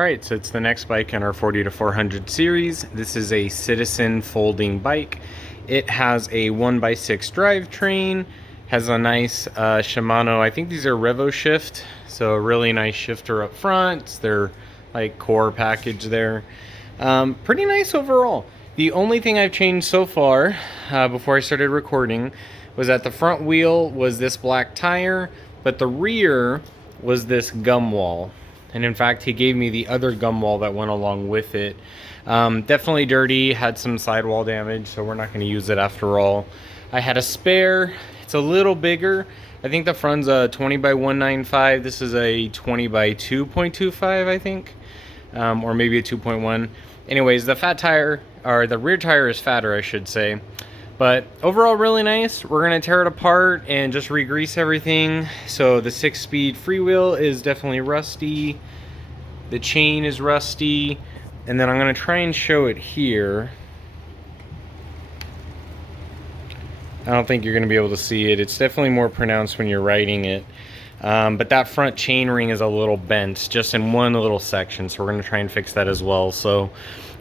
Alright, so it's the next bike in our 40 to 400 series. This is a Citizen folding bike. It has a 1x6 drivetrain, has a nice Shimano, I think these are Revo Shift, so a really nice shifter up front. It's their like core package there. Pretty nice overall. The only thing I've changed so far, before I started recording, was that the front wheel was this black tire, but the rear was this gum wall. And in fact, he gave me the other gum wall that went along with it. Definitely dirty, had some sidewall damage, so we're not going to use it after all. I had a spare. It's a little bigger. I think the front's a 20 by 195. This is a 20 by 2.25, I think, or maybe a 2.1. Anyways, the fat tire, or the rear tire is fatter, I should say. But overall, really nice. We're gonna tear it apart and just re-grease everything. So the 6-speed Freewheel is definitely rusty. The chain is rusty. And then I'm gonna try and show it here. I don't think you're gonna be able to see it. It's definitely more pronounced when you're riding it. But that front chain ring is a little bent just in one little section. So we're gonna try and fix that as well. So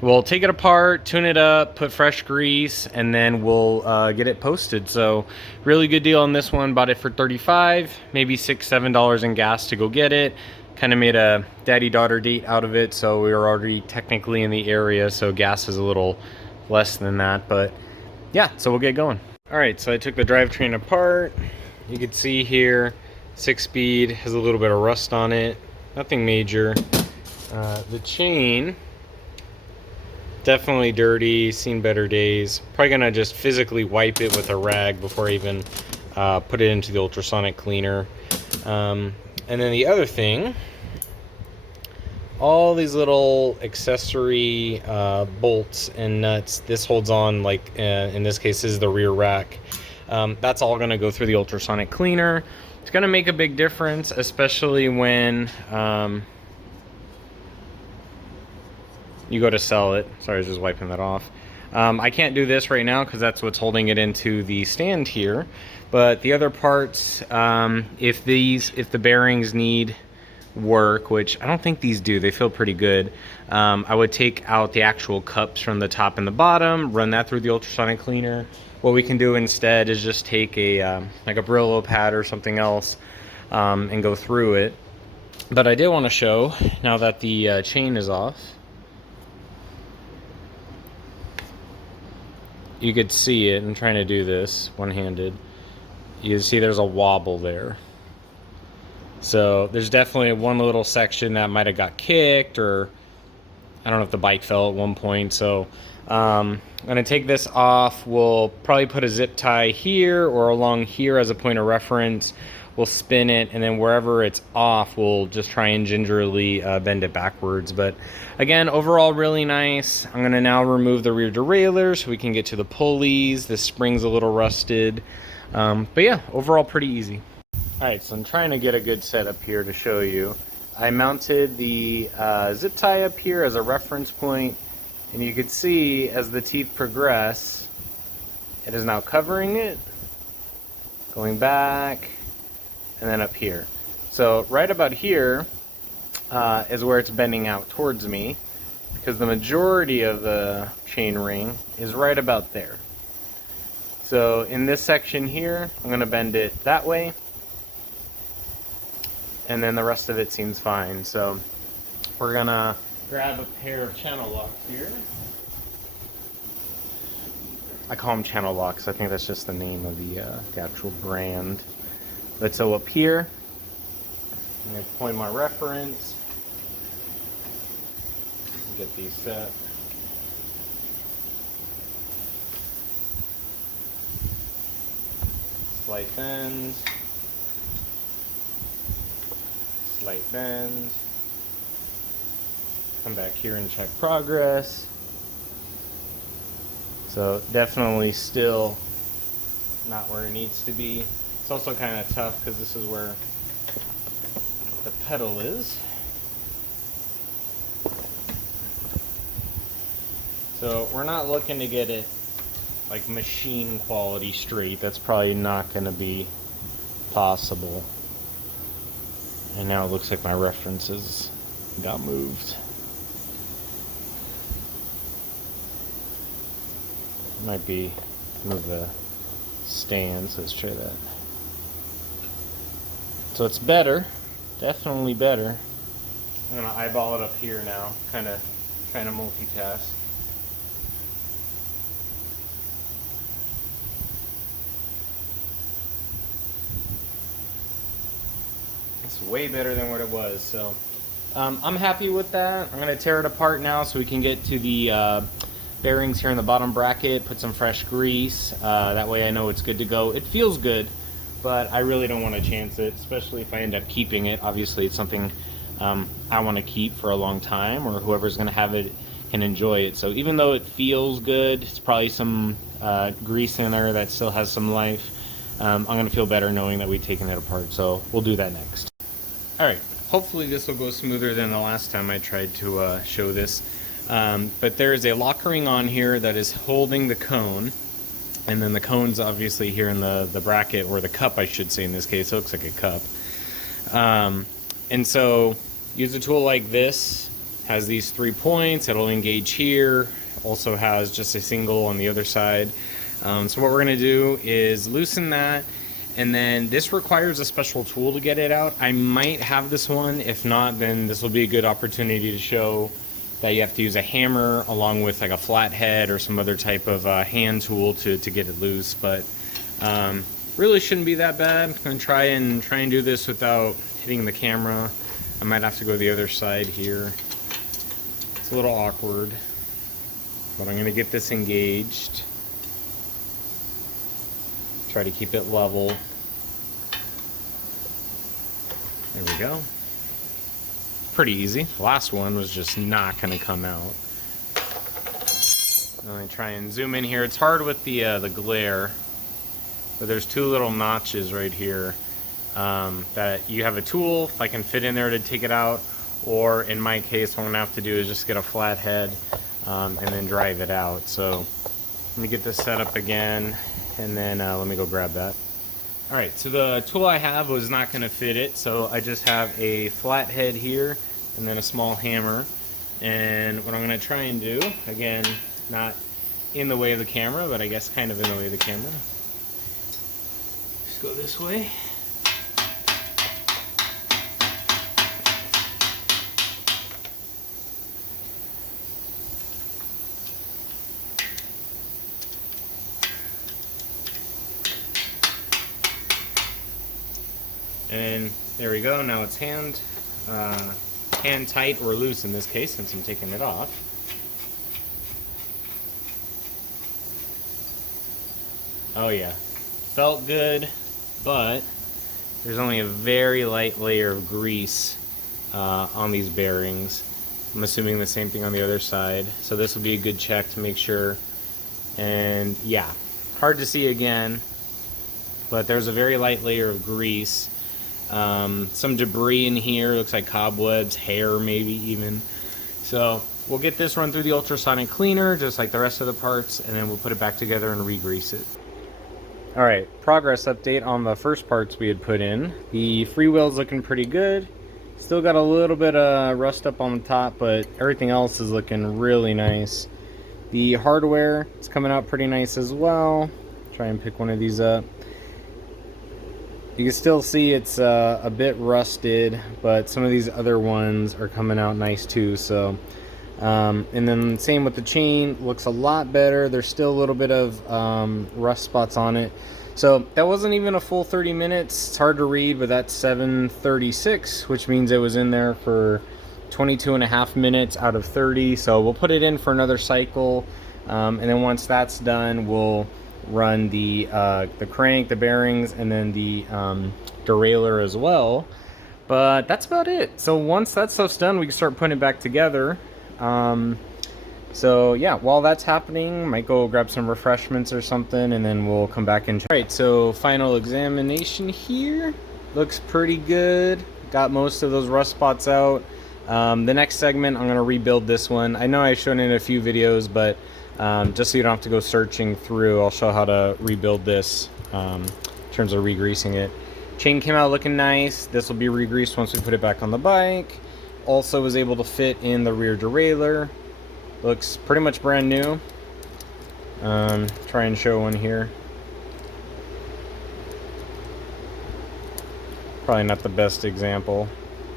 we'll take it apart, tune it up, put fresh grease, and then we'll get it posted. So really good deal on this one. Bought it for $35, maybe $6-7 in gas to go get it. Kind of made a daddy-daughter date out of it, so we were already technically in the area, so gas is a little less than that. But yeah, so we'll get going. All right, so I took the drivetrain apart. You can see here, 6-speed, has a little bit of rust on it. Nothing major. The chain, definitely dirty, seen better days. Probably gonna just physically wipe it with a rag before I even put it into the ultrasonic cleaner. And then the other thing, all these little accessory bolts and nuts, this holds on, like in this case, this is the rear rack. That's all gonna go through the ultrasonic cleaner. It's gonna make a big difference, especially when you go to sell it. Sorry, I was just wiping that off. I can't do this right now because that's what's holding it into the stand here. But the other parts, if the bearings need work, which I don't think these do, they feel pretty good. I would take out the actual cups from the top and the bottom, run that through the ultrasonic cleaner. What we can do instead is just take a like a Brillo pad or something else and go through it. But I did want to show, now that the chain is off, you could see it. I'm trying to do this one-handed. You can see there's a wobble there. So there's definitely one little section that might have got kicked, or I don't know if the bike fell at one point. So I'm gonna take this off. We'll probably put a zip tie here or along here as a point of reference. We'll spin it, and then wherever it's off, we'll just try and gingerly bend it backwards. But again, overall really nice. I'm gonna now remove the rear derailleur so we can get to the pulleys. This spring's a little rusted. But yeah, overall pretty easy. All right, so I'm trying to get a good setup here to show you. I mounted the zip tie up here as a reference point, and you can see as the teeth progress, it is now covering it, going back, and then up here. So right about here is where it's bending out towards me, because the majority of the chain ring is right about there. So in this section here, I'm gonna bend it that way, and then the rest of it seems fine. So we're gonna grab a pair of channel locks here. I call them channel locks. I think that's just the name of the actual brand. But so up here, I'm gonna point my reference, get these set. Slight bend, slight bend. Come back here and check progress. So definitely still not where it needs to be. It's also kind of tough because this is where the pedal is. So we're not looking to get it like machine quality straight. That's probably not going to be possible. And now it looks like my references got moved. Might be move the stand, so let's try that. So it's better, definitely better. I'm gonna eyeball it up here now, kind of trying to multitask. It's way better than what it was, so I'm happy with that. I'm gonna tear it apart now so we can get to the bearings here in the bottom bracket, put some fresh grease. That way I know it's good to go. It feels good, but I really don't want to chance it, especially if I end up keeping it. Obviously, it's something I want to keep for a long time, or whoever's going to have it can enjoy it. So even though it feels good, it's probably some grease in there that still has some life. I'm going to feel better knowing that we've taken it apart, so we'll do that next. Alright, hopefully this will go smoother than the last time I tried to show this. But there is a lock ring on here that is holding the cone, and then the cone's obviously here in the bracket, or the cup I should say in this case. It looks like a cup. And so use a tool like this, has these 3 points, it'll engage here, also has just a single on the other side. So what we're going to do is loosen that, and then this requires a special tool to get it out. I might have this one. If not, then this will be a good opportunity to show that you have to use a hammer along with like a flathead or some other type of hand tool to get it loose. But really shouldn't be that bad. I'm going to try and do this without hitting the camera. I might have to go the other side here. It's a little awkward, but I'm going to get this engaged. Try to keep it level. There we go. Pretty easy. The last one was just not going to come out. Let me try and zoom in here. It's hard with the glare, but there's 2 little notches right here that you have a tool, if I can fit in there to take it out, or in my case what I'm going to have to do is just get a flathead and then drive it out. So let me get this set up again, and then let me go grab that. Alright, so the tool I have was not going to fit it, so I just have a flathead here and then a small hammer. And what I'm going to try and do, again, not in the way of the camera, but I guess kind of in the way of the camera. Just go this way. And there we go. Now it's hand tight or loose in this case, since I'm taking it off. Oh yeah, felt good, but there's only a very light layer of grease on these bearings. I'm assuming the same thing on the other side. So this will be a good check to make sure. And yeah, hard to see again, but there's a very light layer of grease. Some debris in here, looks like cobwebs, hair maybe even. So we'll get this run through the ultrasonic cleaner just like the rest of the parts, and then we'll put it back together and re-grease it. Alright, progress update on the first parts we had put in. The Freewheel's looking pretty good. Still got a little bit of rust up on the top, but everything else is looking really nice. The hardware is coming out pretty nice as well. Try and pick one of these up. You can still see it's a bit rusted, but some of these other ones are coming out nice too. So, and then same with the chain, looks a lot better. There's still a little bit of rust spots on it. So that wasn't even a full 30 minutes. It's hard to read, but that's 7:36, which means it was in there for 22.5 minutes out of 30. So we'll put it in for another cycle, and then once that's done, we'll run the crank, the bearings, and then the derailleur as well. But that's about it. So once that stuff's done, we can start putting it back together. So yeah, while that's happening, might go grab some refreshments or something, and then we'll come back and try. Alright, so final examination here. Looks pretty good. Got most of those rust spots out. The next segment, I'm going to rebuild this one. I know I've shown it in a few videos, but just so you don't have to go searching through, I'll show how to rebuild this in terms of re-greasing it. Chain came out looking nice. This will be re-greased once we put it back on the bike. Also was able to fit in the rear derailleur. Looks pretty much brand new. Try and show one here. Probably not the best example.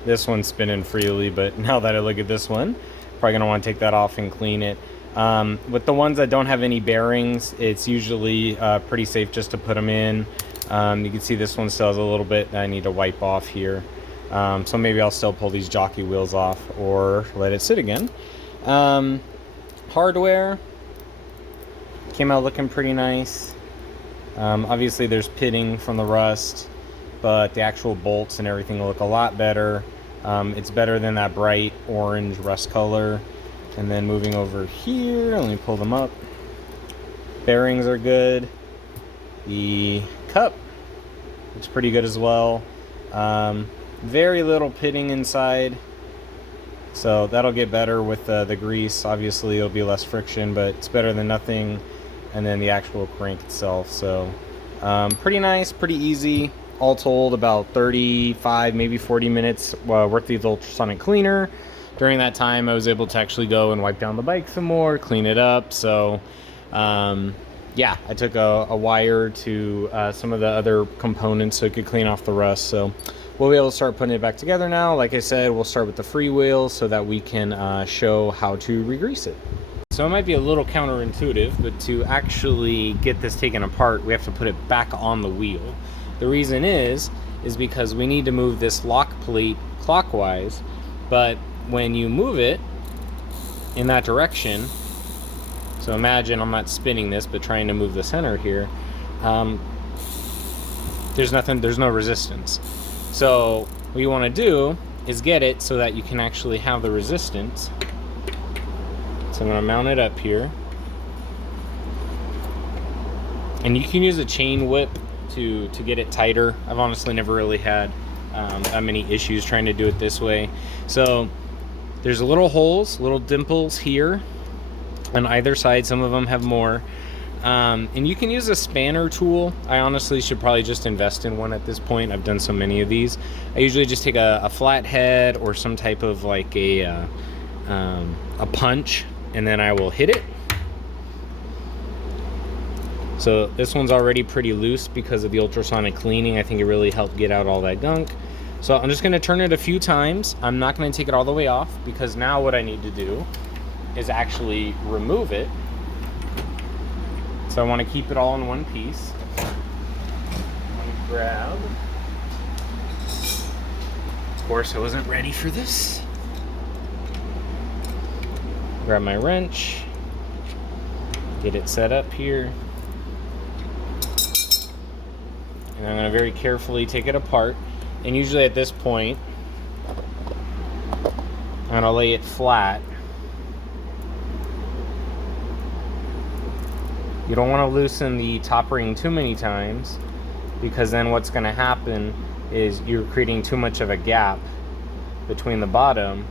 This one's spinning freely, but now that I look at this one, probably gonna want to take that off and clean it. With the ones that don't have any bearings, it's usually pretty safe just to put them in. You can see this one still has a little bit that I need to wipe off here. So maybe I'll still pull these jockey wheels off or let it sit again. Hardware came out looking pretty nice. Obviously there's pitting from the rust, but the actual bolts and everything look a lot better. It's better than that bright orange rust color. And then moving over here, let me pull them up. Bearings are good. The cup looks pretty good as well. Very little pitting inside, so that'll get better with the grease. Obviously it'll be less friction, but it's better than nothing. And then the actual crank itself, so pretty nice, pretty easy. All told, about 35, maybe 40 minutes worth of the ultrasonic cleaner. During that time, I was able to actually go and wipe down the bike some more, clean it up. So, yeah, I took a wire to some of the other components so it could clean off the rust. So we'll be able to start putting it back together now. Like I said, we'll start with the Freewheel so that we can show how to re-grease it. So it might be a little counterintuitive, but to actually get this taken apart, we have to put it back on the wheel. The reason is because we need to move this lock plate clockwise, but when you move it in that direction, so imagine I'm not spinning this, but trying to move the center here, there's no resistance. So what you want to do is get it so that you can actually have the resistance. So I'm going to mount it up here. And you can use a chain whip to get it tighter. I've honestly never really had that many issues trying to do it this way. So there's little holes, little dimples here on either side. Some of them have more. And you can use a spanner tool. I honestly should probably just invest in one at this point. I've done so many of these. I usually just take a flat head or some type of like a punch, and then I will hit it. So this one's already pretty loose because of the ultrasonic cleaning. I think it really helped get out all that gunk. So I'm just going to turn it a few times. I'm not going to take it all the way off, because now what I need to do is actually remove it. So I want to keep it all in one piece. I'm going to grab. Of course, I wasn't ready for this. Grab my wrench. Get it set up here. And I'm going to very carefully take it apart. And usually at this point, I'm going to lay it flat. You don't want to loosen the top ring too many times, because then what's going to happen is you're creating too much of a gap between the bottom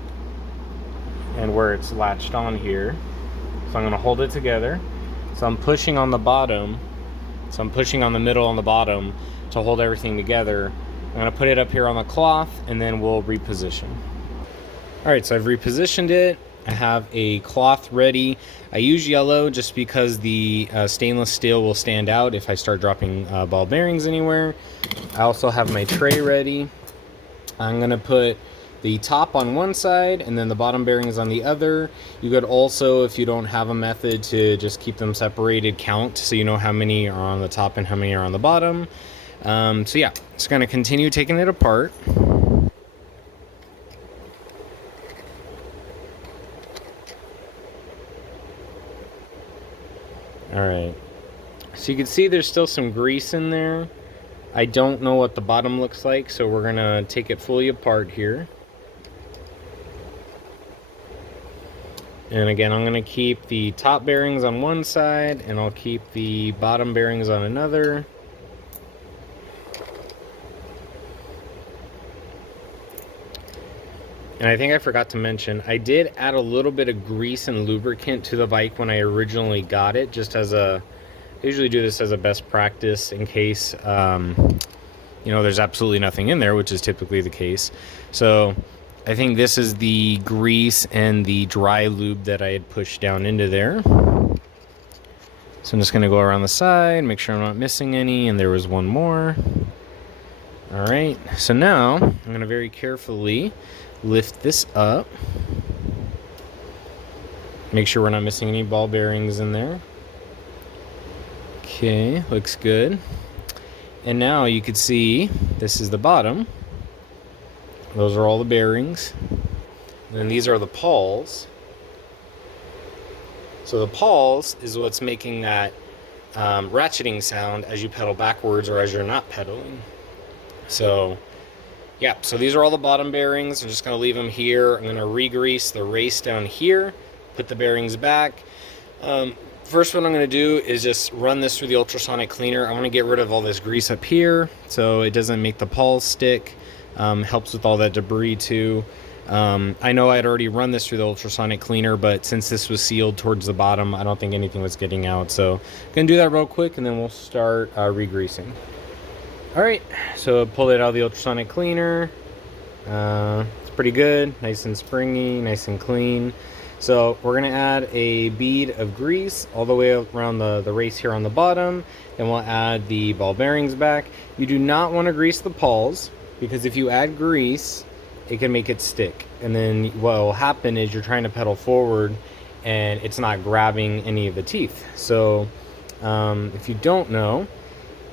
and where it's latched on here. So I'm going to hold it together. So I'm pushing on the bottom. So I'm pushing on the middle and the bottom to hold everything together. I'm going to put it up here on the cloth, and then we'll reposition. Alright, so I've repositioned it. I have a cloth ready. I use yellow just because the stainless steel will stand out if I start dropping ball bearings anywhere. I also have my tray ready. I'm going to put the top on one side and then the bottom bearings on the other. You could also, if you don't have a method to just keep them separated, count so you know how many are on the top and how many are on the bottom. So yeah, just going to continue taking it apart. Alright, so you can see there's still some grease in there. I don't know what the bottom looks like, so we're going to take it fully apart here. And again, I'm going to keep the top bearings on one side, and I'll keep the bottom bearings on another. And I think I forgot to mention, I did add a little bit of grease and lubricant to the bike when I originally got it, just as a, I usually do this as a best practice in case, you know, there's absolutely nothing in there, which is typically the case. So I think this is the grease and the dry lube that I had pushed down into there. So I'm just going to go around the side, make sure I'm not missing any, and there was one more. All right, so now I'm going to very carefully lift this up. Make sure we're not missing any ball bearings in there. Okay, looks good. And now you can see this is the bottom. Those are all the bearings. And then these are the pawls. So the pawls is what's making that ratcheting sound as you pedal backwards or as you're not pedaling. So yeah, so these are all the bottom bearings. I'm just going to leave them here. I'm going to re-grease the race down here, put the bearings back. First, what I'm going to do is just run this through the ultrasonic cleaner. I want to get rid of all this grease up here so it doesn't make the pawls stick. Helps with all that debris too. I know I'd already run this through the ultrasonic cleaner, but since this was sealed towards the bottom, I don't think anything was getting out. So I'm going to do that real quick and then we'll start re-greasing. Alright, so pull it out of the ultrasonic cleaner. It's pretty good, nice and springy, nice and clean. So we're going to add a bead of grease all the way around the race here on the bottom. Then we'll add the ball bearings back. You do not want to grease the pawls because if you add grease, it can make it stick. And then what will happen is you're trying to pedal forward and it's not grabbing any of the teeth. So if you don't know,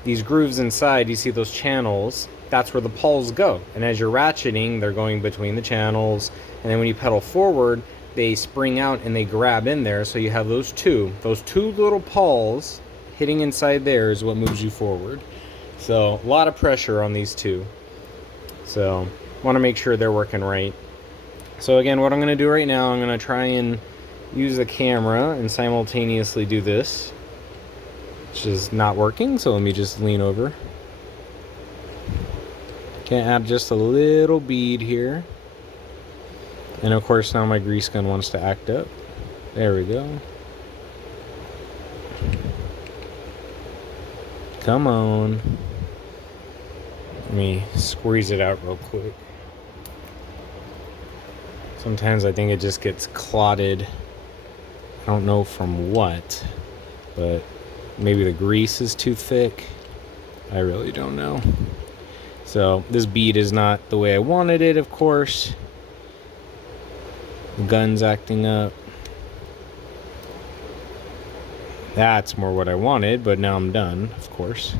these grooves inside, you see those channels, that's where the pawls go. And as you're ratcheting, they're going between the channels. And then when you pedal forward, they spring out and they grab in there. So you have those two little pawls hitting inside there is what moves you forward. So a lot of pressure on these two. So want to make sure they're working right. So again, what I'm going to do right now, I'm going to try and use the camera and simultaneously do this, which is not working. So let me just lean over. Can add just a little bead here. And of course now my grease gun wants to act up. There we go. Come on. Let me squeeze it out real quick. Sometimes I think it just gets clotted. I don't know from what, but maybe the grease is too thick. I really don't know. So this bead is not the way I wanted it, of course. The gun's acting up. That's more what I wanted, but now I'm done, of course.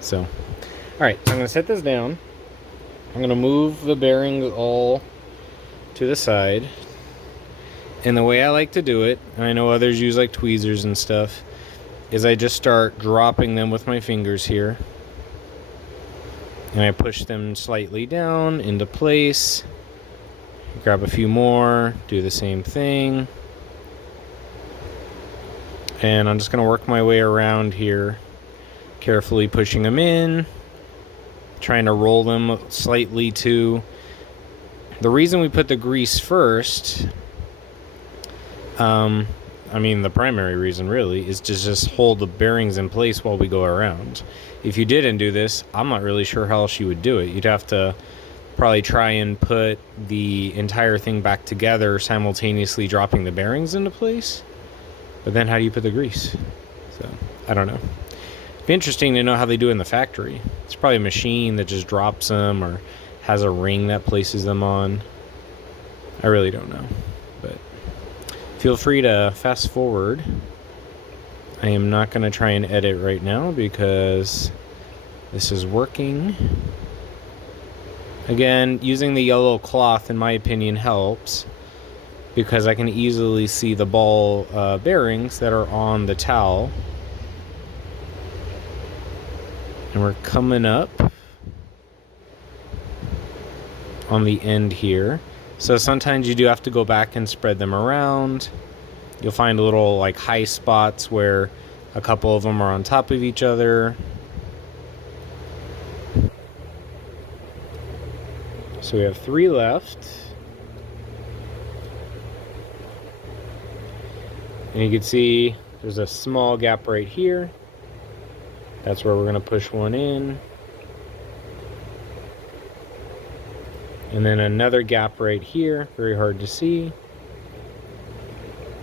So, all right, so I'm gonna set this down. I'm gonna move the bearings all to the side. And the way I like to do it, and I know others use like tweezers and stuff, is I just start dropping them with my fingers here. And I push them slightly down into place. Grab a few more, do the same thing. And I'm just going to work my way around here, carefully pushing them in, trying to roll them slightly too. The reason we put the grease first, the primary reason really, is to just hold the bearings in place while we go around. If you didn't do this, I'm not really sure how else you would do it. You'd have to probably try and put the entire thing back together, simultaneously dropping the bearings into place. But then how do you put the grease? So, I don't know. It'd be interesting to know how they do it in the factory. It's probably a machine that just drops them or has a ring that places them on. I really don't know. But feel free to fast forward. I am not going to try and edit right now because this is working. Again, using the yellow cloth, in my opinion, helps because I can easily see the ball bearings that are on the towel. And we're coming up on the end here. So sometimes you do have to go back and spread them around. You'll find little like high spots where a couple of them are on top of each other. So we have 3 left. And you can see there's a small gap right here. That's where we're going to push one in. And then another gap right here, very hard to see.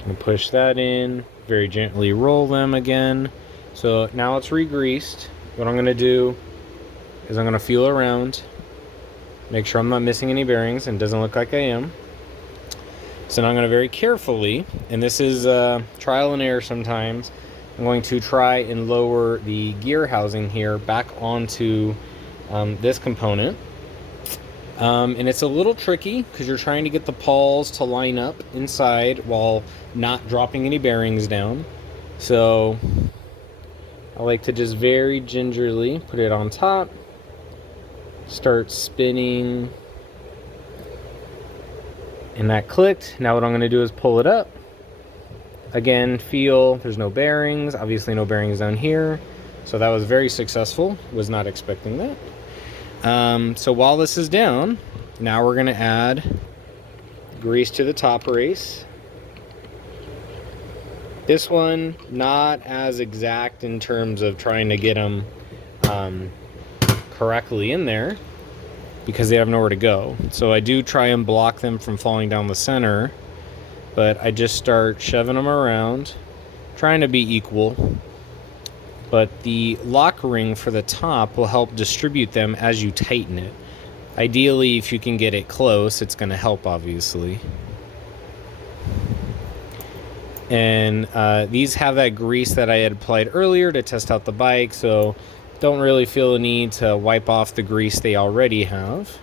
And push that in, very gently roll them again. So now it's re-greased. What I'm gonna do is I'm gonna feel around, make sure I'm not missing any bearings, and it doesn't look like I am. So now I'm gonna very carefully, and this is trial and error sometimes, I'm going to try and lower the gear housing here back onto this component. And it's a little tricky because you're trying to get the pawls to line up inside while not dropping any bearings down. So I like to just very gingerly put it on top, start spinning, and that clicked. Now what I'm going to do is pull it up. Again, feel there's no bearings, obviously no bearings down here. So that was very successful, was not expecting that. So while this is down, now we're going to add grease to the top race. This one, not as exact in terms of trying to get them correctly in there because they have nowhere to go. So I do try and block them from falling down the center, but I just start shoving them around, trying to be equal. But the lock ring for the top will help distribute them as you tighten it. Ideally, if you can get it close, it's going to help, obviously. And these have that grease that I had applied earlier to test out the bike, so don't really feel a need to wipe off the grease they already have.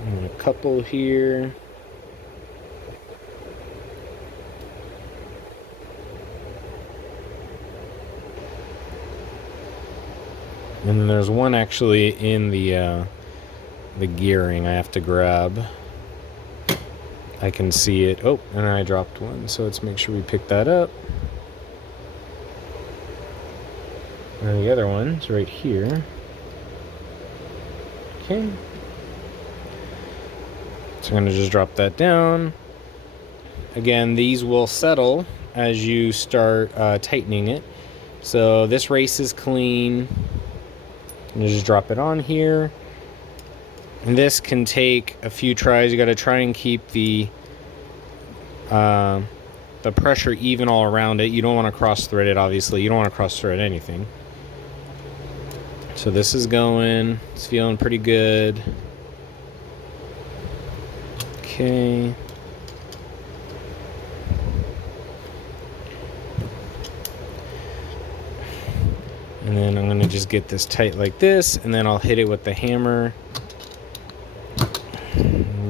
And a couple here. And then there's one actually in the gearing I have to grab. I can see it. Oh, and I dropped one, so let's make sure we pick that up. And the other one's right here. Okay. So I'm going to just drop that down. Again, these will settle as you start tightening it. So this race is clean. And just drop it on here. And this can take a few tries. You got to try and keep the pressure even all around it. You don't want to cross thread it, obviously. You don't want to cross thread anything. So this is going. It's feeling pretty good. Okay. And then I'm going to just get this tight like this, and then I'll hit it with the hammer.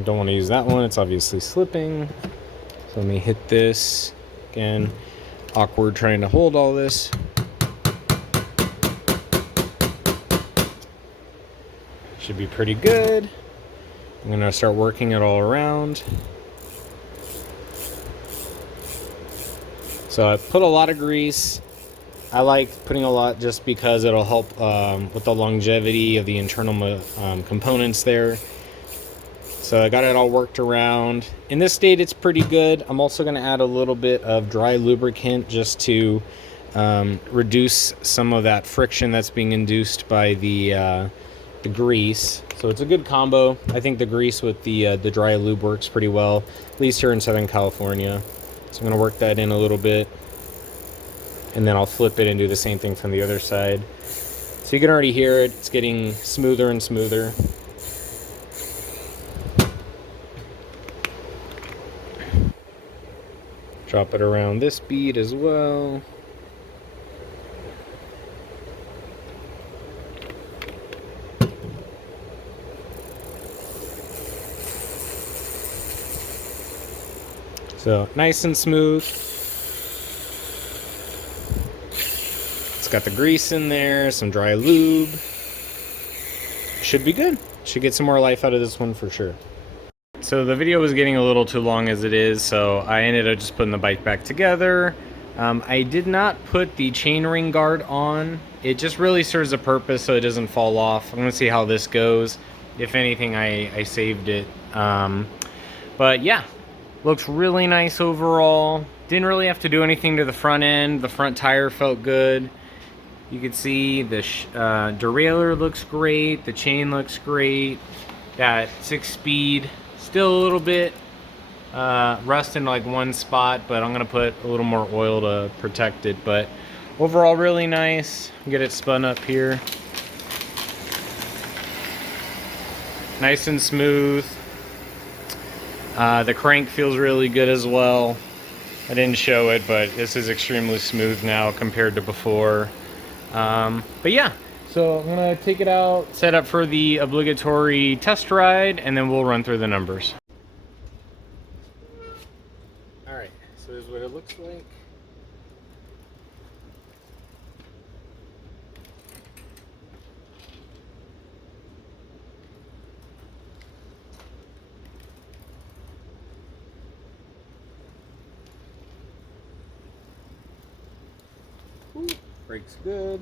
Don't want to use that one, it's obviously slipping. So let me hit this. Again, awkward trying to hold all this. Should be pretty good. I'm going to start working it all around. So I put a lot of grease. I like putting a lot just because it'll help with the longevity of the internal components there. So I got it all worked around. In this state, it's pretty good. I'm also going to add a little bit of dry lubricant just to reduce some of that friction that's being induced by the grease. So it's a good combo. I think the grease with the dry lube works pretty well, at least here in Southern California. So I'm going to work that in a little bit. And then I'll flip it and do the same thing from the other side. So you can already hear it. It's getting smoother and smoother. Drop it around this bead as well. So nice and smooth. Got the grease in there, some dry lube. Should be good. Should get some more life out of this one for sure. So the video was getting a little too long as it is, so I ended up just putting the bike back together. I did not put the chainring guard on. It just really serves a purpose so it doesn't fall off. I'm gonna see how this goes. If anything, I saved it. But yeah, looks really nice overall. Didn't really have to do anything to the front end. The front tire felt good. You can see the derailleur looks great. The chain looks great. That 6-speed, still a little bit rust in like one spot, but I'm gonna put a little more oil to protect it. But overall, really nice. Get it spun up here. Nice and smooth. The crank feels really good as well. I didn't show it, but this is extremely smooth now compared to before. But yeah, so I'm gonna take it out, set up for the obligatory test ride, and then we'll run through the numbers. All right, so this is what it looks like. Ooh, brakes good.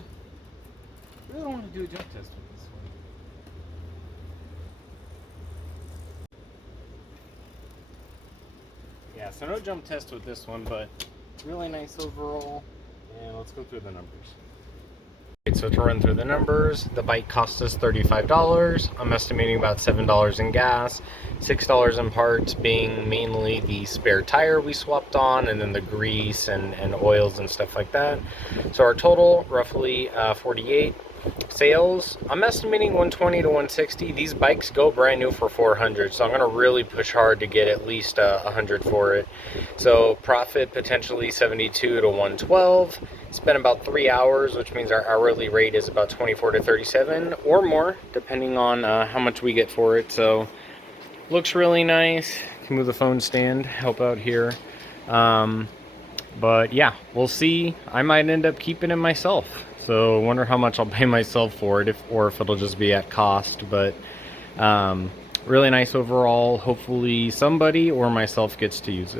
Really don't want to do a jump test with this one. Yeah, so no jump test with this one, but really nice overall. And let's go through the numbers. So to run through the numbers, the bike cost us $35. I'm estimating about $7 in gas, $6 in parts, being mainly the spare tire we swapped on, and then the grease and oils and stuff like that. So our total, roughly 48. Sales, I'm estimating 120 to 160. These bikes go brand new for 400, so I'm going to really push hard to get at least 100 for it. So profit potentially 72 to 112. Spent about 3 hours, which means our hourly rate is about 24 to 37 or more, depending on how much we get for it. So looks really nice. Can move the phone stand, help out here. But yeah, we'll see. I might end up keeping it myself. So I wonder how much I'll pay myself for it, or if it'll just be at cost. But really nice overall. Hopefully somebody or myself gets to use it.